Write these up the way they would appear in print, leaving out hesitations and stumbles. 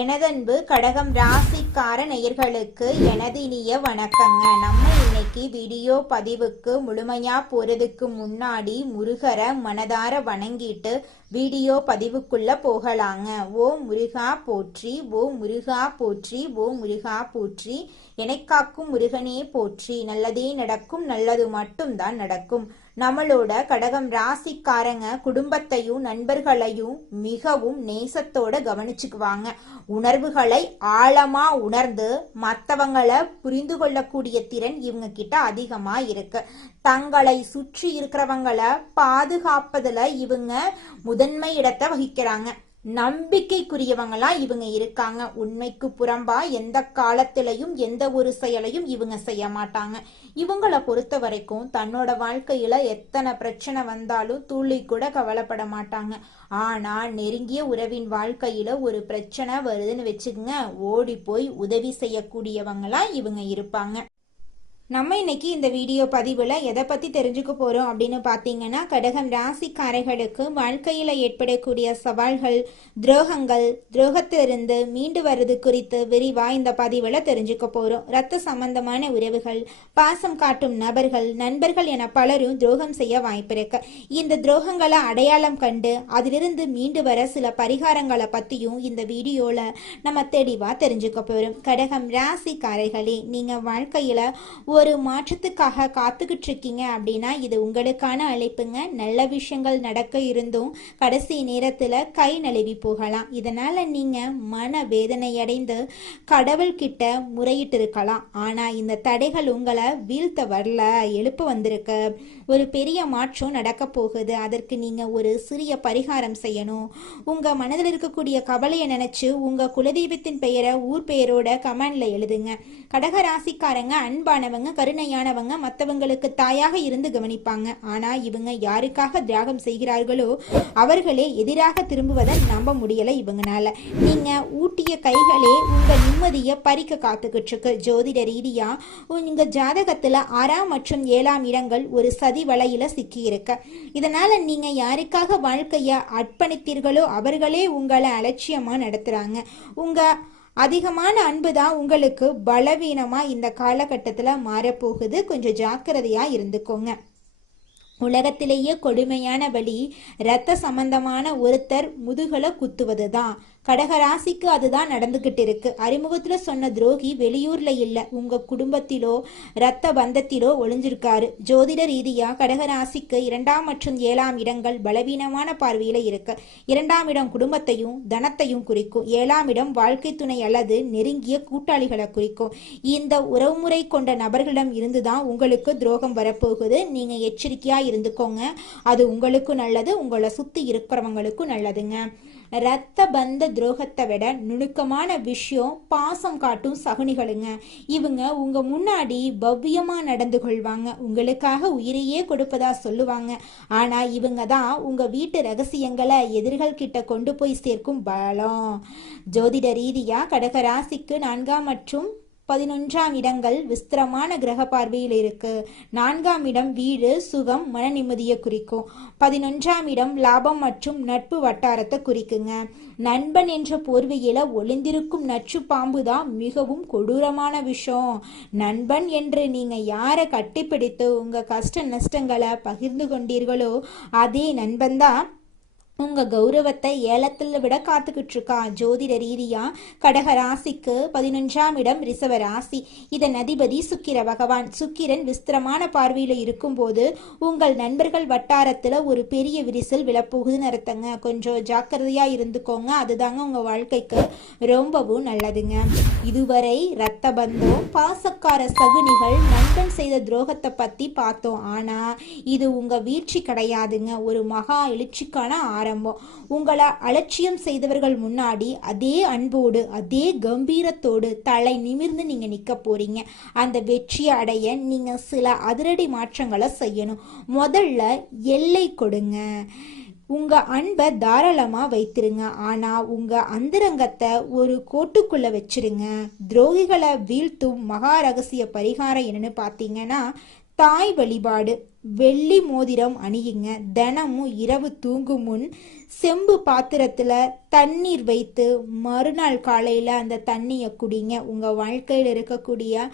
எனதன்பு கடகம் ராசிக்கார நேயர்களுக்கு எனது இனிய வணக்கங்க. நம்ம இன்னைக்கு வீடியோ பதிவுக்கு முழுமையா போறதுக்கு முன்னாடி முருகரை மனதார வணங்கிட்டு வீடியோ பதிவுக்குள்ள போகலாங்க. ஓ முருகா போற்றி, ஓ முருகா போற்றி, ஓ முருகா போற்றி, எனக்காக்கும் முருகனே போற்றி. நல்லதே நடக்கும், நல்லது மட்டும்தான் நடக்கும். நம்மளோட கடகம் ராசிக்காரங்க குடும்பத்தையும் நண்பர்களையும் மிகவும் நேசத்தோட கவனிச்சுக்குவாங்க. உணர்வுகளை ஆழமா உணர்ந்து மற்றவங்களை புரிந்து கொள்ளக்கூடிய திறன் இவங்க கிட்ட அதிகமா இருக்கு. தங்களை சுற்றி இருக்கிறவங்களை பாதுகாப்பதுல இவங்க முதன்மை இடத்தை வகிக்கிறாங்க. நம்பிக்கைக்குரியவங்களா இவங்க இருக்காங்க. உண்மைக்கு புறம்பா எந்த காலத்திலையும் எந்த ஒரு செயலையும் இவங்க செய்ய மாட்டாங்க. இவங்களை பொறுத்த வரைக்கும் தன்னோட வாழ்க்கையில எத்தனை பிரச்சனை வந்தாலும் துளி கூட கவலைப்பட மாட்டாங்க. ஆனா நெருங்கிய உறவின் வாழ்க்கையில ஒரு பிரச்சனை வருதுன்னு வச்சுக்கோங்க, ஓடி போய் உதவி செய்யக்கூடியவங்களா இவங்க இருப்பாங்க. நம்ம இன்னைக்கு இந்த வீடியோ பதிவில் எதை பற்றி தெரிஞ்சுக்க போகிறோம் அப்படின்னு பார்த்தீங்கன்னா, கடகம் ராசிக்காரர்களுக்கு வாழ்க்கையில் ஏற்படக்கூடிய சவால்கள், துரோகத்திலிருந்து மீண்டு வர்றது குறித்து விரிவாக இந்த பதிவில் தெரிஞ்சுக்க போகிறோம். ரத்த சம்பந்தமான உறவுகள், பாசம் காட்டும் நண்பர்கள் என பலரும் துரோகம் செய்ய வாய்ப்பிருக்கு. இந்த துரோகங்களை அடையாளம் கண்டு அதிலிருந்து மீண்டு வர சில பரிகாரங்களை பற்றியும் இந்த வீடியோவில் நம்ம தெளிவாக தெரிஞ்சுக்க போகிறோம். கடகம் ராசிக்காரர்களே, நீங்கள் வாழ்க்கையில் ஒரு மாற்றத்துக்காக காத்துக்கிட்டு இருக்கீங்க அப்படின்னா இது உங்களுக்கான அழைப்புங்க. நல்ல விஷயங்கள் நடக்க இருந்தும் கடைசி நேரத்துல கை நழுவி போகலாம். இதனால நீங்க மன வேதனை அடைந்து கடவுள்கிட்ட முறையிட்டு இருக்கலாம். ஆனா இந்த தடைகள் உங்களை வீழ்த்த வரல, எழுப்ப வந்திருக்கு. ஒரு பெரிய மாற்றம் நடக்க போகுது. அதற்கு நீங்க ஒரு சிறிய பரிகாரம் செய்யணும். உங்க மனதில் இருக்கக்கூடிய கவலையை நினைச்சு உங்க குலதெய்வத்தின் பெயரை ஊர் பெயரோட கமெண்ட்ல எழுதுங்க. கடகராசிக்காரங்க அன்பானவங்க, கருணையானவங்க, மற்றவங்களுக்கு தாயாக இருந்து கவனிப்பாங்க. ஆனா இவங்க யாருக்காக தியாகம் செய்கிறார்களோ அவர்களே எதிராக திரும்புவதை நம்ப முடியல இவங்கனால. நீங்க ஊட்டிய கைகளே உங்க நிம்மதியை பறிக்க காத்துக்கிட்டு இருக்கு. ஜோதிட ரீதியா உங்க ஜாதகத்துல 6ஆம் மற்றும் 7ஆம் இடங்கள் ஒரு சதி வலையில சிக்கி இருக்க. இதனால நீங்க யாருக்காக வாழ்க்கைய அர்ப்பணித்தீர்களோ அவர்களே உங்களை அலட்சியமா நடத்துறாங்க. உங்க அதிகமான அன்பு தான் உங்களுக்கு பலவீனமா இந்த காலகட்டத்துல மாறப்போகுது. கொஞ்சம் ஜாக்கிரதையா இருந்துக்கோங்க. உலகத்திலேயே கொடுமையான வழி இரத்த சம்பந்தமான ஒருத்தர் முதுகலை குத்துவது தான். கடகராசிக்கு அதுதான் நடந்துகிட்டு இருக்கு. அறிமுகத்துல சொன்ன துரோகி வெளியூர்ல இல்ல, உங்க குடும்பத்திலோ இரத்த பந்தத்திலோ ஒளிஞ்சிருக்காரு. ஜோதிட ரீதியா கடகராசிக்கு 2ஆம் மற்றும் 7ஆம் இடங்கள் பலவீனமான பார்வையில இருக்கு. 2ஆம் இடம் குடும்பத்தையும் தனத்தையும் குறிக்கும். 7ஆம் இடம் வாழ்க்கை துணை அல்லது நெருங்கிய கூட்டாளிகளை குறிக்கும். இந்த உறவுமுறை கொண்ட நபர்களிடம் இருந்துதான் உங்களுக்கு துரோகம் வரப்போகுது. நீங்க எச்சரிக்கையா இருந்துக்கோங்க. அது உங்களுக்கும் நல்லது, உங்களை சுத்தி இருக்கிறவங்களுக்கும் நல்லதுங்க. இரத்த பந்த துரோகத்தை விட நுணுக்கமான விஷயம் பாசம் காட்டும் சகுனிகளுங்க. இவங்க உங்க முன்னாடி பவ்யமா நடந்து கொள்வாங்க, உங்களுக்காக உயிரையே கொடுப்பதா சொல்லுவாங்க. ஆனா இவங்க தான் உங்க வீட்டு ரகசியங்களை எதிர்கள் கிட்ட கொண்டு போய் சேர்க்கும் பலம். ஜோதிட ரீதியா கடகராசிக்கு 4ஆம் மற்றும் 11ஆம் இடங்கள் விஸ்திரமான கிரக பார்வையில் இருக்கு. 4ஆம் இடம் வீடு, சுகம், மன நிம்மதியை குறிக்கும். 11ஆம் இடம் லாபம் மற்றும் நட்பு வட்டாரத்தை குறிக்குங்க. நண்பன் என்ற போர்வையில ஒளிந்திருக்கும் நச்சு பாம்பு தான் மிகவும் கொடூரமான விஷயம். நண்பன் என்று நீங்க யாரை கட்டிப்பிடித்து உங்க கஷ்ட நஷ்டங்களை பகிர்ந்து கொண்டீர்களோ அதே நண்பன் தான் உங்க கௌரவத்தை ஏலத்தில் விட காத்துக்கிட்டு இருக்கா. ஜோதிட ரீதியா கடக ராசிக்கு 11ஆம் இடம் ரிஷப ராசி. இதன் அதிபதி சுக்கிர பகவான். சுக்கிரன் விஸ்திரமான பார்வையில இருக்கும் போது உங்கள் நண்பர்கள் வட்டாரத்துல ஒரு பெரிய விரிசல் விழப்போகுதுன்னு அர்த்தங்க. கொஞ்சம் ஜாக்கிரதையா இருந்துக்கோங்க. அதுதாங்க உங்க வாழ்க்கைக்கு ரொம்பவும் நல்லதுங்க. இதுவரை இரத்த பந்தம், பாசக்கார சகுனிகள், நண்பன் செய்த துரோகத்தை பத்தி பார்த்தோம். ஆனா இது உங்க வீழ்ச்சி கிடையாதுங்க, ஒரு மகா எழுச்சிக்கான ஆரம்பம். உங்களை அலட்சியம் செய்தவர்கள் முன்னாடி அதே அன்போடு அதே கம்பீரத்தோடு தலை நிமிர்ந்து நீங்க நிக்க போறீங்க. அந்த வெற்றியை அடைய நீங்க சில அதிரடி மாற்றங்களை செய்யணும். முதல்ல எல்லை கொடுங்க. உங்க அன்பை தாராளமா வைத்திருங்க. ஆனா உங்க அந்தரங்கத்தை ஒரு கோட்டுக்குள்ள வச்சிருங்க. துரோகிகளை வீழ்த்தும் மகா ரகசிய பரிகாரம் என்னன்னு பார்த்தீங்கன்னா தாய் வழிபாடு. வெள்ளி மோதிரம் அணியுங்க. தினமும் இரவு தூங்கும் முன் செம்பு பாத்திரத்துல தண்ணீர் வைத்து மறுநாள் காலையில அந்த தண்ணியை குடிங்க. உங்க வாழ்க்கையில் இருக்கக்கூடிய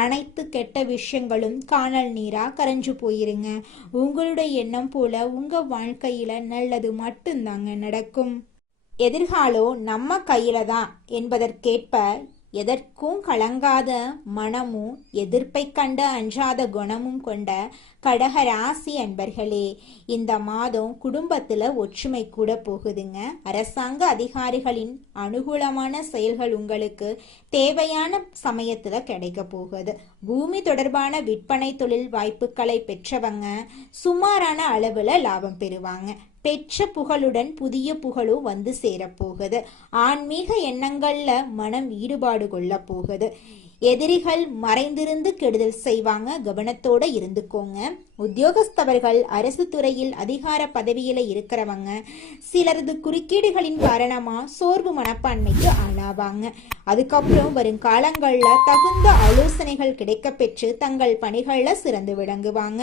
அனைத்து கெட்ட விஷயங்களும் காணல் நீரா கரைஞ்சு போயிருங்க. உங்களுடைய எண்ணம் போல உங்க வாழ்க்கையில நல்லது மட்டும்தாங்க நடக்கும். எதிர்காலம் நம்ம கையில தான் என்பதற்கேற்ப எதற்கும் கலங்காத மனமும் எதிர்ப்பை கண்டு அஞ்சாத குணமும் கொண்ட கடகராசி அன்பர்களே, இந்த மாதம் குடும்பத்துல ஒற்றுமை கூட போகுதுங்க. அரசாங்க அதிகாரிகளின் அனுகூலமான செயல்கள் உங்களுக்கு தேவையான சமயத்துல கிடைக்க போகுது. பூமி தொடர்பான விற்பனை தொழில் வாய்ப்புகளை பெற்றவங்க சுமாரான அளவுல லாபம் பெறுவாங்க. பெற்ற புகழுடன் புதிய புகழும் வந்து சேரப்போகுது. ஆன்மீக எண்ணங்கள்ல மனம் ஈடுபாடு கொள்ள போகுது. எதிரிகள் மறைந்திருந்து கெடுதல் செய்வாங்க, கவனத்தோட இருந்துக்கோங்க. உத்தியோகஸ்தவர்கள் அரசு துறையில் அதிகார பதவியில இருக்கிறவங்க சிலரது குறுக்கீடுகளின் காரணமா சோர்வு மனப்பான்மைக்கு ஆளாவாங்க. அதுக்கப்புறம் வரும் காலங்கள்ல தகுந்த ஆலோசனைகள் கிடைக்க பெற்று தங்கள் பணிகள்ல சிறந்து விளங்குவாங்க.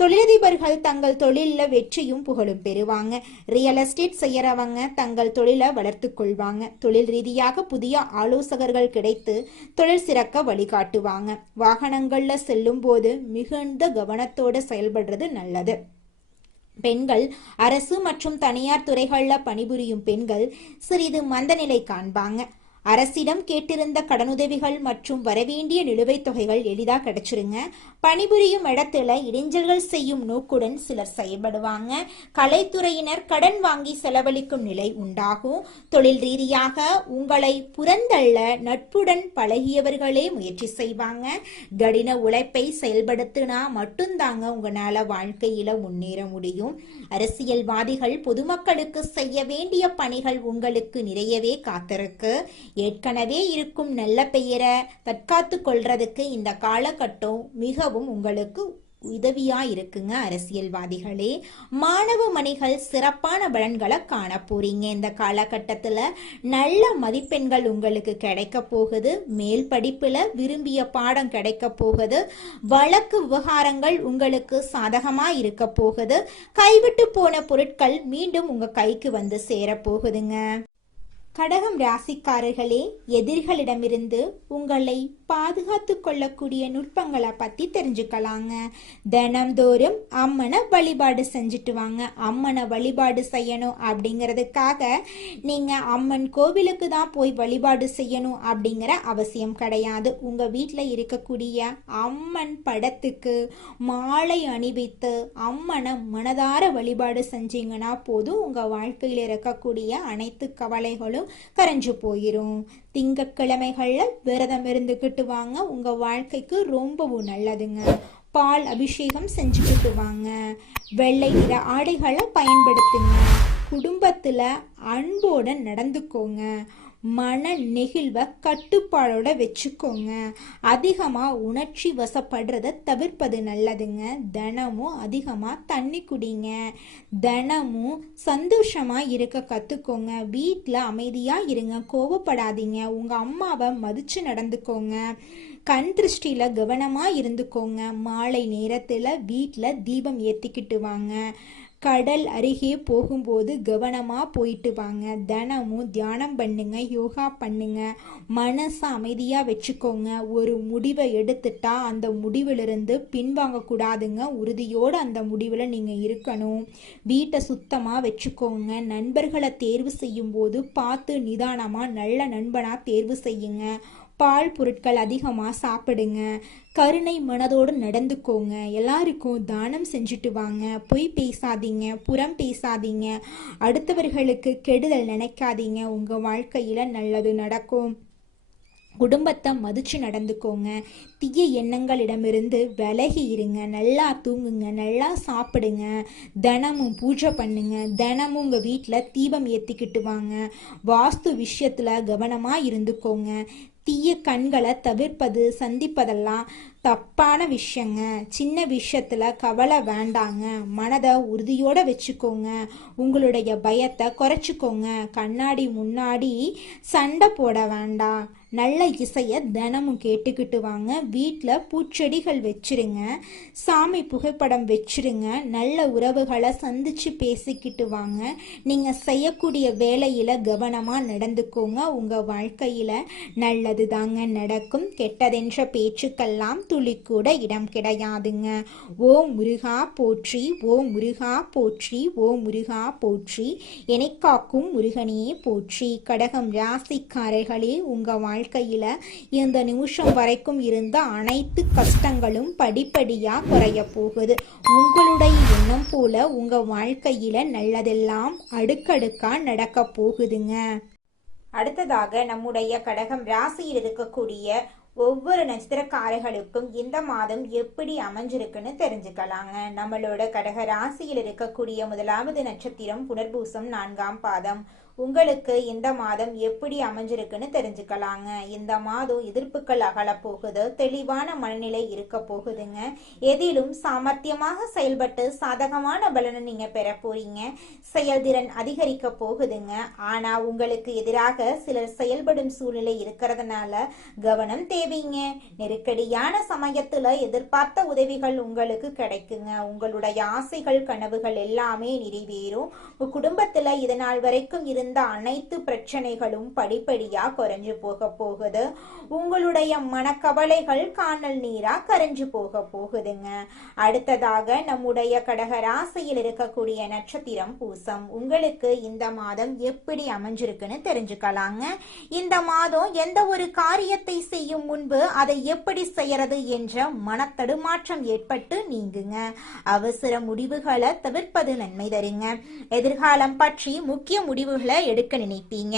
தொழிலதிபர்கள் தங்கள் தொழில வெற்றியும் புகழும் பெறுவாங்க. ரியல் எஸ்டேட் செய்யறவங்க தங்கள் தொழிலை வளர்த்து கொள்வாங்க. தொழில் ரீதியாக புதிய ஆலோசகர்கள் கிடைத்து தொழில் சிறக்க வழிகாட்டுவாங்க. வாகனங்கள்ல செல்லும் போது மிகுந்த கவனத்தோட செயல்படுறது நல்லது. பெண்கள் அரசு மற்றும் தனியார் துறைகள்ல பணிபுரியும் பெண்கள் சிறிது மந்தநிலை காண்பாங்க. அரசிடம் கேட்டிருந்த கடனுதவிகள் மற்றும் வரவேண்டிய நிலுவைத் தொகைகள் எளிதா கிடைச்சிருங்க. பணிபுரியும் இடத்துல இடைஞ்சல்கள் செய்யும் நோக்குடன் சிலர் செயல்படுவாங்க. கலைத்துறையினர் கடன் வாங்கி செலவழிக்கும் நிலை உண்டாகும். தொழில் ரீதியாக உங்களை புறந்தள்ள நட்புடன் பழகியவர்களே முயற்சி செய்வாங்க. கடின உழைப்பை செயல்படுத்தினா மட்டும்தாங்க உங்களால வாழ்க்கையில முன்னேற முடியும். அரசியல்வாதிகள் பொதுமக்களுக்கு செய்ய வேண்டிய பணிகள் உங்களுக்கு நிறையவே காத்திருக்கு. ஏற்கனவே இருக்கும் நல்ல பெயரை தற்காத்து கொள்றதுக்கு இந்த காலகட்டம் மிகவும் உங்களுக்கு உதவியா இருக்குங்க. அரசியல்வாதிகளே, மாணவ மணிகள் சிறப்பான பலன்களை காண போறீங்க. இந்த காலகட்டத்துல நல்ல மதிப்பெண்கள் உங்களுக்கு கிடைக்க போகுது. மேல் படிப்புல விரும்பிய பாடம் கிடைக்க போகுது. வழக்கு விவகாரங்கள் உங்களுக்கு சாதகமா இருக்க போகுது. கைவிட்டு போன பொருட்கள் மீண்டும் உங்க கைக்கு வந்து சேர போகுதுங்க. கடகம் ராசிக்காரர்களே, எதிரிகளிடமிருந்து உங்களை பாதுகாத்து கொள்ளக்கூடிய நுட்பங்களை பத்தி தெரிஞ்சுக்கலாங்க. தினம்தோறும் அம்மனை வழிபாடு செஞ்சுட்டு வாங்க. அம்மனை வழிபாடு செய்யணும் அப்படிங்கிறதுக்காக நீங்க அம்மன் கோவிலுக்கு தான் போய் வழிபாடு செய்யணும் அப்படிங்கிற அவசியம் கிடையாது. உங்க வீட்டில் இருக்கக்கூடிய அம்மன் படத்துக்கு மாலை அணிவித்து அம்மனை மனதார வழிபாடு செஞ்சீங்கன்னா போதும். உங்க வாழ்க்கையில் இருக்கக்கூடிய அனைத்து கவலைகளும் கரைஞ்சு போயிரும். திங்கட்கிழமைகள்ல விரதம் இருந்துக்கிட்டு வாங்க. உங்க வாழ்க்கைக்கு ரொம்பவும் நல்லதுங்க. பால் அபிஷேகம் செஞ்சுக்கிட்டு வாங்க. வெள்ளை நிற ஆடைகளை பயன்படுத்துங்க. குடும்பத்துல அன்போட நடந்துக்கோங்க. மன நெகிழ்வை கட்டுப்பாடோட வச்சுக்கோங்க. அதிகமாக உணர்ச்சி வசப்படுறத தவிர்ப்பது நல்லதுங்க. தினமும் அதிகமாக தண்ணி குடிங்க. தினமும் சந்தோஷமாக இருக்க கற்றுக்கோங்க. வீட்டில் அமைதியாக இருங்க, கோவப்படாதீங்க. உங்கள் அம்மாவை மதித்து நடந்துக்கோங்க. கண் திருஷ்டியில் கவனமாக இருந்துக்கோங்க. மாலை நேரத்தில் வீட்டில் தீபம் ஏற்றிக்கிட்டு வாங்க. கடல் அருகே போகும்போது கவனமாக போயிட்டு வாங்க. தினமும் தியானம் பண்ணுங்க, யோகா பண்ணுங்க. மனசை அமைதியாக வச்சுக்கோங்க. ஒரு முடிவை எடுத்துட்டா அந்த முடிவிலிருந்து பின்வாங்கக்கூடாதுங்க. உறுதியோடு அந்த முடிவில் நீங்கள் இருக்கணும். வீட்டை சுத்தமாக வச்சுக்கோங்க. நண்பர்களை தேர்வு செய்யும் போது பார்த்து நிதானமாக நல்ல நண்பனாக தேர்வு செய்யுங்க. பால் பொருட்கள் அதிகமாக சாப்பிடுங்க. கருணை மனதோடு நடந்துக்கோங்க. எல்லாருக்கும் தானம் செஞ்சுட்டு வாங்க. பொய் பேசாதீங்க, புறம் பேசாதீங்க. அடுத்தவர்களுக்கு கெடுதல் நினைக்காதீங்க. உங்கள் வாழ்க்கையில் நல்லது நடக்கும். குடும்பத்தை மதிச்சு நடந்துக்கோங்க. தீய எண்ணங்களிடமிருந்து விலகி இருங்க. நல்லா தூங்குங்க, நல்லா சாப்பிடுங்க. தினமும் பூஜை பண்ணுங்க. தினமும் உங்கள் வீட்டில் தீபம் ஏற்றிக்கிட்டு வாங்க. வாஸ்து விஷயத்தில் கவனமாக இருந்துக்கோங்க. தீய கண்களை தவிர்ப்பது, சந்திப்பதெல்லாம் தப்பான விஷயங்க. சின்ன விஷயத்துல கவலை வேண்டாங்க. மனதை உறுதியோட வச்சுக்கோங்க. உங்களுடைய பயத்தை குறைச்சிக்கோங்க. கண்ணாடி முன்னாடி சண்டை போட வேண்டாம். நல்ல இசையை தினமும் கேட்டுக்கிட்டு வாங்க. வீட்டில் பூச்செடிகள் வச்சிருங்க, சாமி புகைப்படம் வச்சிருங்க, நல்ல உறவுகளை சந்திச்சு பேசிக்கிட்டு வாங்க. நீங்கள் செய்யக்கூடிய வேலையில் கவனமாக நடந்துக்கோங்க. உங்கள் வாழ்க்கையில் நல்லது தாங்க நடக்கும். கெட்டதென்ற பேச்சுக்கெல்லாம் துளி கூட இடம் கிடையாதுங்க. ஓ முருகா போற்றி, ஓ முருகா போற்றி, ஓ முருகா போற்றி, என்னை காக்கும் முருகனே போற்றி. கடகம் ராசிக்காரர்களே, உங்கள் வாழ்க்கையில இந்த நிமிஷம் வரைக்கும் இருந்த அனைத்து கஷ்டங்களும் படிப்படியா குறைய போகுது. உங்களுடைய எண்ணம் போல உங்க வாழ்க்கையில நல்லதெல்லாம் அடுக்கடுக்கா நடக்க போகுதுங்க. அடுத்ததாக நம்முடைய கடகம் ராசியில் இருக்கக்கூடிய ஒவ்வொரு நட்சத்திரக்காரர்களுக்கும் இந்த மாதம் எப்படி அமைஞ்சிருக்குன்னு தெரிஞ்சுக்கலாங்க. நம்மளோட கடக ராசியில் இருக்கக்கூடிய முதலாவது நட்சத்திரம் புனர்பூசம் 4ஆம் பாதம். உங்களுக்கு இந்த மாதம் எப்படி அமைஞ்சிருக்குன்னு தெரிஞ்சுக்கலாங்க. இந்த மாதம் எதிர்ப்புகள் அகல போகுது, தெளிவான மனநிலை இருக்க போகுதுங்க. எதிலும் சாமர்த்தியமாக செயல்பட்டு சாதகமான பலனை நீங்க பெற போறீங்க. செயல்திறன் அதிகரிக்க போகுதுங்க. ஆனா உங்களுக்கு எதிராக சிலர் செயல்படும் சூழ்நிலை இருக்கிறதுனால கவனம் தேவைங்க. நெருக்கடியான சமயத்துல எதிர்பார்த்த உதவிகள் உங்களுக்கு கிடைக்குங்க. உங்களுடைய ஆசைகள் கனவுகள் எல்லாமே நிறைவேறும். குடும்பத்துல இதனால் வரைக்கும் இருந்த அனைத்து பிரச்சனைகளும் படிப்படியா குறைஞ்சு போக போகுது. உங்களுடைய மனக்கவலைகள் காணல் நீரா கரைஞ்சு போக போகுதுங்க. அடுத்ததாக நம்முடைய கடக ராசியில் இருக்கக்கூடிய நட்சத்திரம் பூசம். உங்களுக்கு இந்த மாதம் எப்படி அமைஞ்சிருக்குன்னு தெரிஞ்சுக்கலாங்க. இந்த மாதம் எந்த ஒரு காரியத்தை செய்யும் முன்பு அதை எப்படி செய்யறது என்ற மனத்தடுமாற்றம் ஏற்பட்டு நீங்குங்க. அவசர முடிவுகளை தவிர்ப்பது நன்மை தருங்க. எதிர்காலம் பற்றி முக்கிய முடிவுகளை எடுக்க நினைப்பீங்க.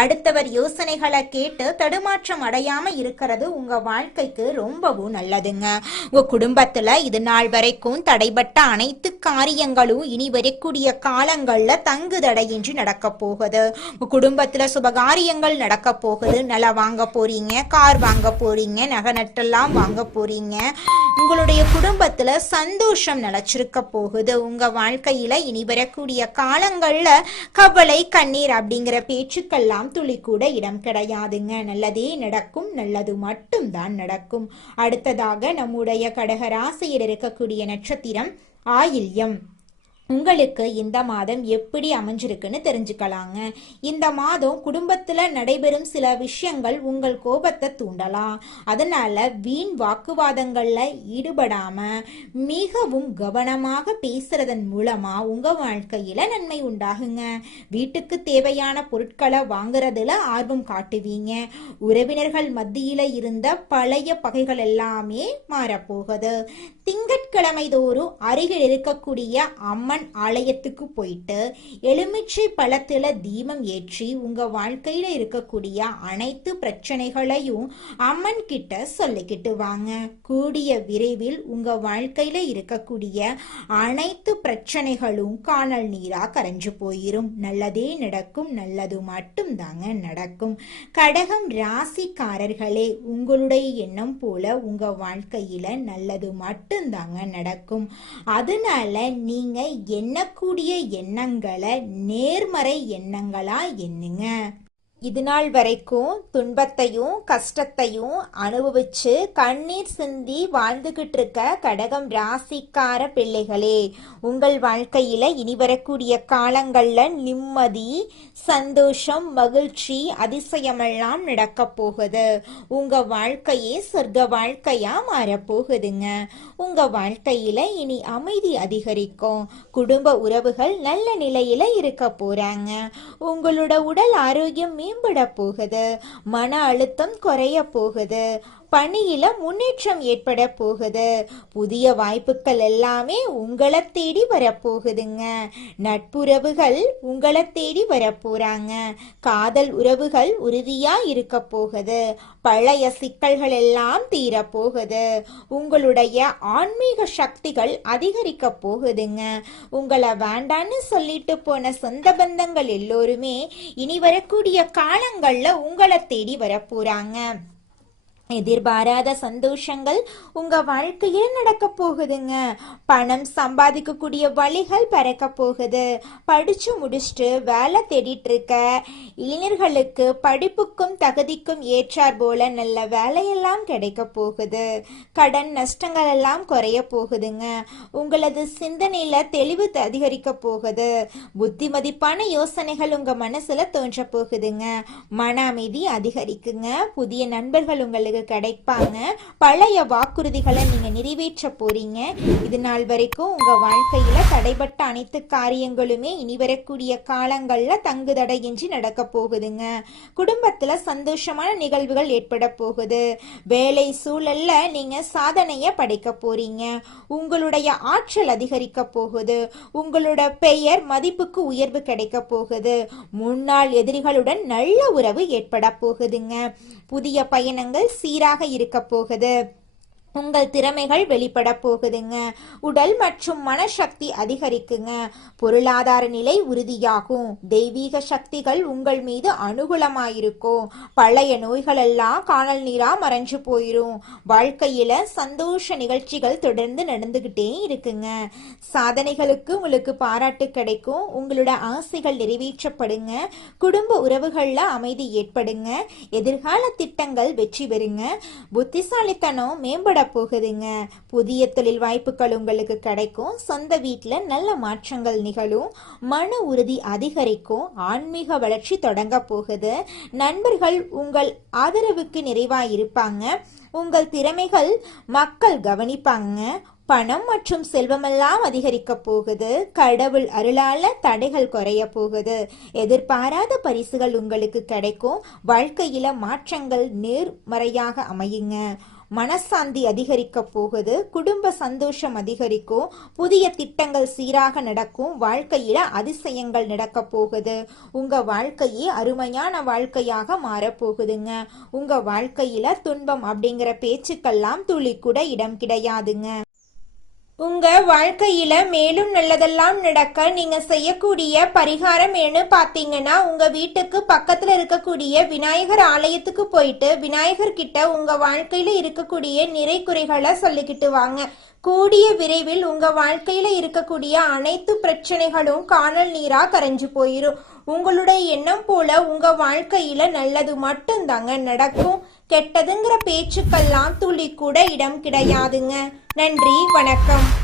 அடுத்தவர் யோசனைகளை கேட்டு தடுமாற்றம் அடையாம இருக்கிறது உங்க வாழ்க்கைக்கு ரொம்பவும் நல்லதுங்க. உங்க குடும்பத்துல இது நாள் வரைக்கும் தடைபட்ட அனைத்து காரியங்களும் இனி வரக்கூடிய காலங்கள்ல தங்கு தடையின்றி நடக்க போகுது. உங்க குடும்பத்துல சுபகாரியங்கள் நடக்க போகுது. நிலம் வாங்க போறீங்க, கார் வாங்க போறீங்க, நகை நட்டெல்லாம் வாங்க போறீங்க. உங்களுடைய குடும்பத்துல சந்தோஷம் நிலைச்சிருக்க போகுது. உங்க வாழ்க்கையில இனி வரக்கூடிய காலங்கள்ல கவலை கண்ணீர் அப்படிங்கிற பேச்சுக்கெல்லாம் துளி கூட இடம் கிடையாதுங்க. நல்லதே நடக்கும், நல்லது மட்டும் தான் நடக்கும். அடுத்ததாக நம்முடைய கடக ராசியில் இருக்கக்கூடிய நட்சத்திரம் ஆயில்யம். உங்களுக்கு இந்த மாதம் எப்படி அமைஞ்சிருக்குன்னு தெரிஞ்சுக்கலாங்க. இந்த மாதம் குடும்பத்துல நடைபெறும் சில விஷயங்கள் உங்கள் கோபத்தை தூண்டலாம். அதனால வீண் வாக்குவாதங்கள்ல ஈடுபடாம மிகவும் கவனமாக பேசுறதன் மூலமா உங்க வாழ்க்கையில நன்மை உண்டாகுங்க. வீட்டுக்கு தேவையான பொருட்களை வாங்குறதுல ஆர்வம் காட்டுவீங்க. உறவினர்கள் மத்தியில இருந்த பழைய பகைகள் எல்லாமே மாறப்போகுது. திங்கட்கிழமை தோறும் அருகில் இருக்கக்கூடிய அம்மன் ஆலயத்துக்கு போயிட்டு எலுமிச்சை பழத்துல தீபம் ஏற்றி உங்க வாழ்க்கையில இருக்கக்கூடிய அனைத்து பிரச்சனைகளையும் அம்மன் கிட்ட சொல்லிக்கிட்டு வாங்க. கூடிய விரைவில் உங்க வாழ்க்கையில இருக்கக்கூடிய அனைத்து பிரச்சனைகளும் காணல் நீரா கரைஞ்சு போயிரும். நல்லதே நடக்கும், நல்லது மட்டும் தாங்க நடக்கும். கடகம் ராசிக்காரர்களே, உங்களுடைய எண்ணம் போல உங்க வாழ்க்கையில நல்லது மட்டும் தாங்க நடக்கும். அதனால நீங்க எண்ணக்கூடிய எண்ணங்களை நேர்மறை எண்ணங்களா எண்ணுங்க. இது நாள் வரைக்கும் துன்பத்தையும் கஷ்டத்தையும் அனுபவிச்சு கண்ணீர் சிந்தி வாழ்ந்துகிட்டு இருக்க கடகம் ராசிக்கார பிள்ளைகளே, உங்கள் வாழ்க்கையில இனி வரக்கூடிய காலங்கள்ல நிம்மதி, சந்தோஷம், மகிழ்ச்சி, அதிசயமெல்லாம் நடக்க போகுது. உங்க வாழ்க்கையே சொர்க்க வாழ்க்கையா மாறப்போகுதுங்க. உங்க வாழ்க்கையில இனி அமைதி அதிகரிக்கும். குடும்ப உறவுகள் நல்ல நிலையில இருக்க போறாங்க. உங்களோட உடல் ஆரோக்கியம் மேம்பட போகுது. மன அழுத்தம் குறைய போகுது. பணியில முன்னேற்றம் ஏற்பட போகுது. புதிய வாய்ப்புகள் எல்லாமே உங்களை தேடி வரப்போகுதுங்க. நட்புறவுகள் உங்களை தேடி வரப்போறாங்க. காதல் உறவுகள் உறுதியா இருக்க போகுது. பழைய சிக்கல்கள் எல்லாம் தீர போகுது. உங்களுடைய ஆன்மீக சக்திகள் அதிகரிக்க போகுதுங்க. உங்களை வேண்டான்னு சொல்லிட்டு போன சொந்த பந்தங்கள் எல்லோருமே இனி வரக்கூடிய காலங்கள்ல உங்களை தேடி வரப்போறாங்க. எதிர்பாராத சந்தோஷங்கள் உங்க வாழ்க்கையில நடக்க போகுதுங்க. பணம் சம்பாதிக்கக்கூடிய வழிகள் பிறக்க போகுது. படிச்சு முடிச்சுட்டு வேலை தேடிட்டு இருக்க இளைஞர்களுக்கு படிப்புக்கும் தகுதிக்கும் ஏற்றார் போல நல்ல வேலையெல்லாம் கிடைக்க போகுது. கடன் நஷ்டங்கள் எல்லாம் குறைய போகுதுங்க. உங்களது சிந்தனையில தெளிவு அதிகரிக்க போகுது. புத்திமதிப்பான யோசனைகள் உங்க மனசுல தோன்ற போகுதுங்க. மன அமைதி அதிகரிக்குங்க. புதிய நண்பர்கள் உங்களுக்கு கிடைப்பாங்க. பழைய வாக்குறுதிகளை நீங்க நிறைவேற்ற போறீங்க. இது நாள் வரைக்கும் உங்க வாழ்க்கையில தடைபட்ட அனைத்து காரியங்களுமே இனி வரக்கூடிய காலங்கள்ல தங்குதடையின்றி நடக்க போகுதுங்க. குடும்பத்துல சந்தோஷமான நிகழ்வுகள் ஏற்பட போகுது. வேலை சூழல்ல நீங்க சாதனைய படைக்க போறீங்க. உங்களுடைய ஆற்றல் அதிகரிக்க போகுது. உங்களோட பெயர் மதிப்புக்கு உயர்வு கிடைக்க போகுது. முன்னாள் எதிரிகளுடன் நல்ல உறவு ஏற்பட போகுதுங்க. புதிய பயணங்கள் சீராக இருக்க போகுது. உங்கள் திறமைகள் வெளிப்பட போகுதுங்க. உடல் மற்றும் மனசக்தி அதிகரிக்குங்க. பொருளாதார நிலை உறுதியாகும். தெய்வீக சக்திகள் உங்கள் மீது அனுகூலமாயிருக்கும். பழைய நோய்கள் எல்லாம் காணல் நீரா மறைஞ்சு போயிரும். வாழ்க்கையில சந்தோஷ நிகழ்ச்சிகள் தொடர்ந்து நடந்துகிட்டே இருக்குங்க. சாதனைகளுக்கு உங்களுக்கு பாராட்டு கிடைக்கும். உங்களோட ஆசைகள் நிறைவேற்றப்படுங்க. குடும்ப உறவுகள்ல அமைதி ஏற்படுங்க. எதிர்கால திட்டங்கள் வெற்றி பெறுங்க. புத்திசாலித்தனம் மேம்பட போகுதுங்க. புதிய தொழில் வாய்ப்புகள் உங்களுக்கு கிடைக்கும். சொந்த வீட்டுல நல்ல மாற்றங்கள் நிகழும். மன உறுதி அதிகரிக்கும். ஆன்மீக வளர்ச்சி தொடங்க போகுது. நண்பர்கள் உங்கள் ஆதரவுக்கு நிறைவாயிருப்பாங்க. உங்கள் திறமைகள் மக்கள் கவனிப்பாங்க. பணம் மற்றும் செல்வமெல்லாம் அதிகரிக்க போகுது. கடவுள் அருளால தடைகள் குறைய போகுது. எதிர்பாராத பரிசுகள் உங்களுக்கு கிடைக்கும். வாழ்க்கையில மாற்றங்கள் நேர்மறையாக அமையுங்க. மனசாந்தி அதிகரிக்க போகுது. குடும்ப சந்தோஷம் அதிகரிக்கும். புதிய திட்டங்கள் சீராக நடக்கும். வாழ்க்கையில அதிசயங்கள் நடக்க போகுது. உங்க வாழ்க்கையே அருமையான வாழ்க்கையாக மாறப்போகுதுங்க. உங்க வாழ்க்கையில துன்பம் அப்படிங்கிற பேச்சுக்கெல்லாம் துளி கூட இடம் கிடையாதுங்க. உங்க வாழ்க்கையில மேலும் நல்லதெல்லாம் நடக்க நீங்க செய்யக்கூடிய பரிகாரம் என்ன பாத்தீங்கன்னா, உங்க வீட்டுக்கு பக்கத்துல இருக்கக்கூடிய விநாயகர் ஆலயத்துக்கு போயிட்டு விநாயகர் கிட்ட உங்க வாழ்க்கையில இருக்கக்கூடிய நிறை குறைகளை சொல்லிக்கிட்டு வாங்க. கூடிய விரைவில் உங்க வாழ்க்கையில இருக்கக்கூடிய அனைத்து பிரச்சனைகளும் காணல் நீரா கரைஞ்சு போயிரும். உங்களுடைய எண்ணம் போல உங்க வாழ்க்கையில நல்லது மட்டும்தாங்க நடக்கும். கெட்டதுங்கிற பேச்சுக்கெல்லாம் துளி கூட இடம் கிடையாதுங்க. நன்றி, வணக்கம்.